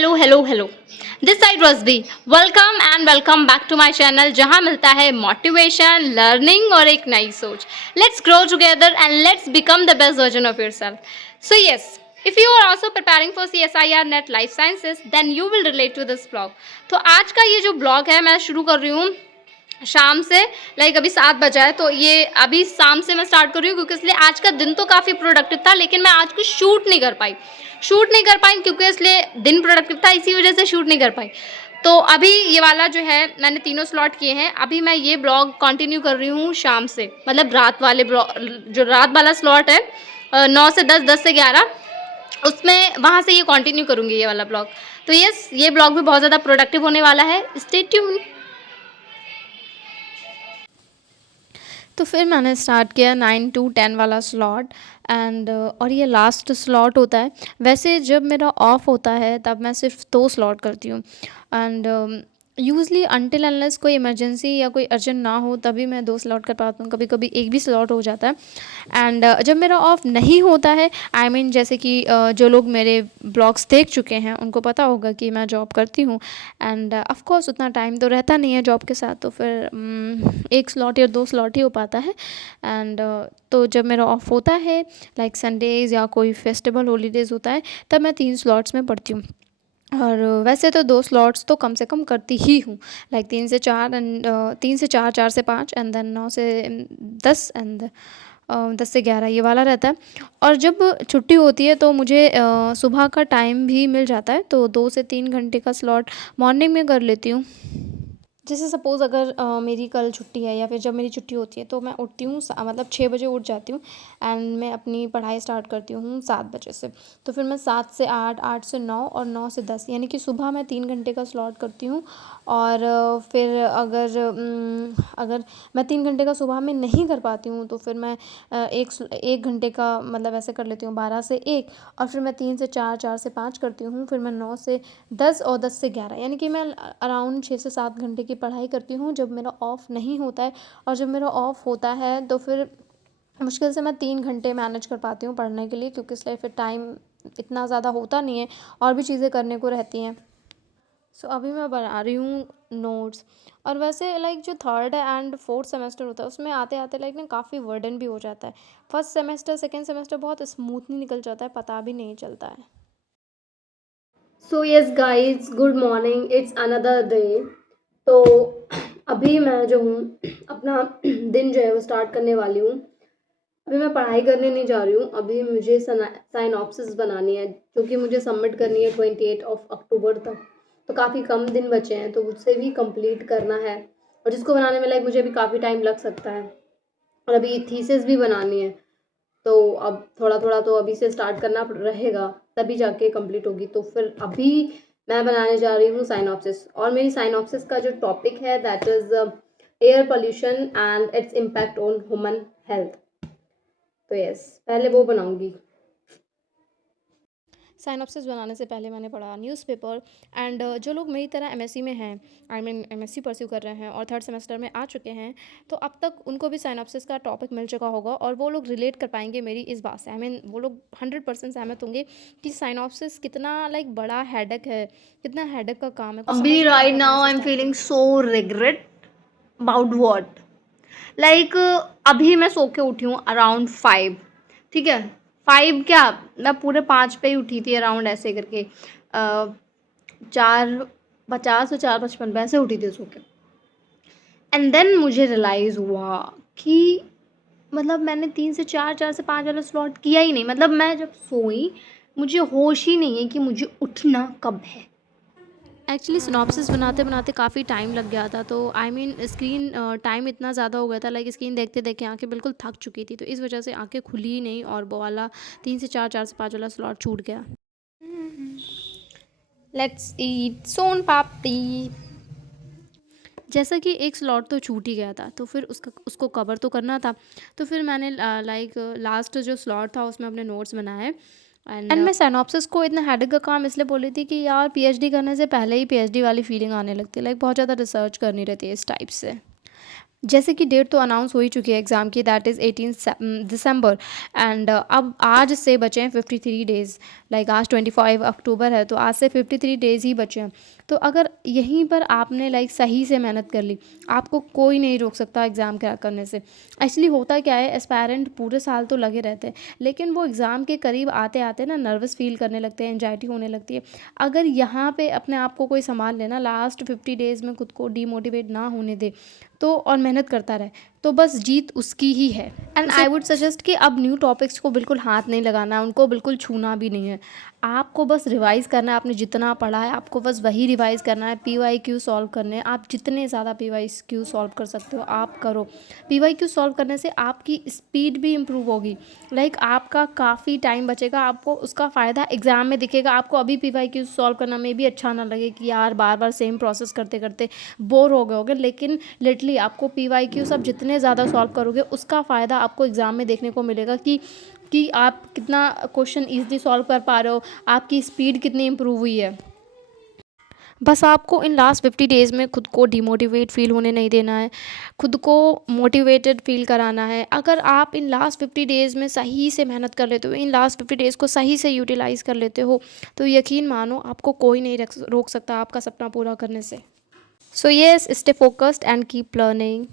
Hello. This side Rossby. Welcome back to my channel जहां मिलता है मोटिवेशन, लर्निंग और एक नई सोच। Let's grow together and let's become the best version of yourself. So yes, if you are also preparing for CSIR Net Life Sciences, then you will relate to this blog। तो आज का ये जो blog है मैं शुरू कर रही हूँ शाम से। अभी 7 बजा है, तो ये अभी शाम से मैं स्टार्ट कर रही हूँ क्योंकि इसलिए आज का दिन तो काफ़ी प्रोडक्टिव था, लेकिन मैं आज कुछ शूट नहीं कर पाई क्योंकि इसलिए दिन प्रोडक्टिव था, इसी वजह से शूट नहीं कर पाई। तो अभी ये वाला जो है मैंने तीनों स्लॉट किए हैं। अभी मैं ये ब्लॉग कंटिन्यू कर रही हूँ शाम से, मतलब रात वाले ब्लॉग, जो रात वाला स्लॉट है 9 से 10, 10 से 11, उसमें वहाँ से ये कंटिन्यू करूँगी ये वाला ब्लॉग। तो यस, ये ब्लॉग भी बहुत ज़्यादा प्रोडक्टिव होने वाला है। Stay tune. तो फिर मैंने स्टार्ट किया 9 to 10 वाला स्लॉट एंड और ये लास्ट स्लॉट होता है। वैसे जब मेरा ऑफ होता है तब मैं सिर्फ 2 स्लॉट करती हूँ एंड यूजली अनटिल अनलेस कोई इमरजेंसी या कोई अर्जेंट ना हो तभी मैं 2 स्लॉट कर पाती हूँ। कभी कभी एक भी स्लॉट हो जाता है एंड जब मेरा ऑफ नहीं होता है, आई मीन जैसे कि जो लोग मेरे ब्लॉग्स देख चुके हैं उनको पता होगा कि मैं जॉब करती हूँ एंड ऑफ कोर्स उतना टाइम तो रहता नहीं है जॉब के साथ, तो फिर 1 स्लॉट या 2 स्लॉट ही हो पाता है एंड तो जब मेरा ऑफ होता है लाइक संडेज़ या कोई फेस्टिवल हॉलीडेज़ होता है तब मैं 3 स्लॉट्स में पढ़ती हूँ। और वैसे तो 2 स्लॉट्स तो कम से कम करती ही हूँ, लाइक 3 से 4 एंड 3 से 4, 4 से 5 एंड देन 9 से 10 एंड 10 से 11 ये वाला रहता है। और जब छुट्टी होती है तो मुझे सुबह का टाइम भी मिल जाता है, तो 2 से 3 घंटे का स्लॉट मॉर्निंग में कर लेती हूँ। जैसे सपोज़ अगर मेरी कल छुट्टी है या फिर जब मेरी छुट्टी होती है तो मैं उठती हूँ मतलब 6 बजे उठ जाती हूँ एंड मैं अपनी पढ़ाई स्टार्ट करती हूँ 7 बजे से। तो फिर मैं 7 से 8, 8 से 9 और 9 से 10, यानी कि सुबह मैं 3 घंटे का स्लॉट करती हूँ। और फिर अगर मैं 3 घंटे का सुबह में नहीं कर पाती हूँ तो फिर मैं 1 घंटे का मतलब ऐसे कर लेती हूँ 12 से 1, और फिर मैं 3 से 4, 4 से 5 करती हूँ, फिर मैं 9 से 10 और 10 से 11, यानी कि मैं अराउंड 6 से 7 घंटे की पढ़ाई करती हूँ जब मेरा ऑफ़ नहीं होता है। और जब मेरा ऑफ़ होता है तो फिर मुश्किल से मैं 3 घंटे मैनेज कर पाती हूँ पढ़ने के लिए, क्योंकि इसलिए फिर टाइम इतना ज़्यादा होता नहीं है और भी चीज़ें करने को रहती हैं। सो अभी मैं बना रही हूँ नोट्स। और वैसे लाइक जो 3rd एंड 4th सेमेस्टर होता है उसमें आते आते लाइक ना काफ़ी वर्डन भी हो जाता है। फर्स्ट सेमेस्टर, सेकेंड सेमेस्टर बहुत स्मूथली निकल जाता है, पता भी नहीं चलता है। So yes guys, good morning, it's another day. तो अभी मैं जो हूँ अपना दिन जो है वो स्टार्ट करने वाली हूँ। अभी मैं पढ़ाई करने नहीं जा रही हूँ, अभी मुझे साइनॉप्सिस बनानी है जो कि मुझे सबमिट करनी है 28 अक्टूबर तक। तो काफ़ी कम दिन बचे हैं, तो उससे भी कंप्लीट करना है और जिसको बनाने में लाइक मुझे अभी काफ़ी टाइम लग सकता है। और अभी थीसिस भी बनानी है, तो अब थोड़ा थोड़ा तो अभी से स्टार्ट करना रहेगा, तभी जाके कंप्लीट होगी। तो फिर अभी मैं बनाने जा रही हूँ साइनॉप्सिस, और मेरी साइनॉप्सिस का जो टॉपिक है that is air pollution and its impact on human health. तो यस, पहले वो बनाऊंगी। साइनॉप्सिस बनाने से पहले मैंने पढ़ा न्यूज़पेपर एंड जो लोग मेरी तरह एमएससी में हैं, आई मीन एमएससी परस्यू कर रहे हैं और 3rd सेमेस्टर में आ चुके हैं, तो अब तक उनको भी साइनॉप्सिस का टॉपिक मिल चुका होगा और वो लोग रिलेट कर पाएंगे मेरी इस बात से। आई मीन वो लोग 100% सहमत होंगे कि साइनॉप्सिस कितना लाइक बड़ा हेडेक है, कितना हेडेक का काम है। अभी right now I am feeling so regret about what, like अभी मैं सो के उठी हूँ अराउंड 5, ठीक है, 5 क्या, मैं पूरे 5 पे ही उठी थी अराउंड ऐसे करके 4:50 और 4:55 पे ऐसे उठी थी सो के। एंड देन मुझे रियलाइज़ हुआ कि मतलब मैंने 3 से 4, 4 से 5 वाला स्लॉट किया ही नहीं। मतलब मैं जब सोई मुझे होश ही नहीं है कि मुझे उठना कब है। एक्चुअली सिनॉप्सिस बनाते बनाते काफ़ी टाइम लग गया था, तो आई मीन स्क्रीन टाइम इतना ज़्यादा हो गया था, लाइक स्क्रीन देखते देखते आंखें बिल्कुल थक चुकी थी, तो इस वजह से आंखें खुली ही नहीं और वो वाला 3 से 4, 4 से 5 वाला स्लॉट छूट गया। लेट्स ईट सोन पापड़ी। जैसा कि एक स्लॉट तो छूट ही गया था, तो फिर उसको कवर तो करना था, तो फिर मैंने लाइक लास्ट जो स्लॉट था उसमें अपने नोट्स बनाए। एंड मैं साइनॉप्सिस को इतना हेडेक का काम इसलिए बोली थी कि यार पीएचडी करने से पहले ही पीएचडी वाली फीलिंग आने लगती है, लाइक बहुत ज़्यादा रिसर्च करनी रहती है इस टाइप से। जैसे कि डेट तो अनाउंस हो ही चुकी है एग्ज़ाम की, दैट इज़ 18 दिसंबर। एंड अब आज से बचे हैं 53 डेज़। लाइक आज 25 अक्टूबर है, तो आज से 53 डेज़ ही बचे हैं। तो अगर यहीं पर आपने लाइक सही से मेहनत कर ली, आपको कोई नहीं रोक सकता एग्ज़ाम क्रैक करने से। एक्चुअली होता क्या है, एस्पायरेंट पूरे साल तो लगे रहते हैं, लेकिन वो एग्ज़ाम के करीब आते आते ना नर्वस फील करने लगते हैं, एंजाइटी होने लगती है। अगर यहाँ पे अपने आप को कोई संभाल लेना, लास्ट 50 डेज़ में खुद को डीमोटिवेट ना होने दे, तो और मेहनत करता रहे, तो बस जीत उसकी ही है। एंड आई वुड सजेस्ट कि अब न्यू टॉपिक्स को बिल्कुल हाथ नहीं लगाना है, उनको बिल्कुल छूना भी नहीं है। आपको बस रिवाइज़ करना है, आपने जितना पढ़ा है आपको बस वही रिवाइज़ करना है। पीवाईक्यू सॉल्व करने हैं, आप जितने ज़्यादा पीवाईक्यू सॉल्व कर सकते हो आप करो। पीवाईक्यू सॉल्व करने से आपकी स्पीड भी इम्प्रूव होगी। लाइक आपका काफ़ी टाइम बचेगा, आपको उसका फ़ायदा एग्ज़ाम में दिखेगा। आपको अभी पीवाईक्यू सॉल्व करना में भी अच्छा ना लगे कि यार बार बार सेम प्रोसेस करते करते बोर हो गए होगे, लेकिन लिटरली आपको पीवाईक्यू सब जितने ज़्यादा सॉल्व करोगे उसका फ़ायदा आपको एग्ज़ाम में देखने को मिलेगा कि आप कितना क्वेश्चन ईज़िली सॉल्व कर पा रहे हो, आपकी स्पीड कितनी इम्प्रूव हुई है। बस आपको इन लास्ट 50 डेज़ में खुद को डिमोटिवेट फ़ील होने नहीं देना है, खुद को मोटिवेटेड फ़ील कराना है। अगर आप इन लास्ट 50 डेज़ में सही से मेहनत कर लेते हो, इन लास्ट 50 डेज़ को सही से यूटिलाइज़ कर लेते हो, तो यकीन मानो आपको कोई नहीं रोक सकता आपका सपना पूरा करने से। So yes, stay focused and keep learning.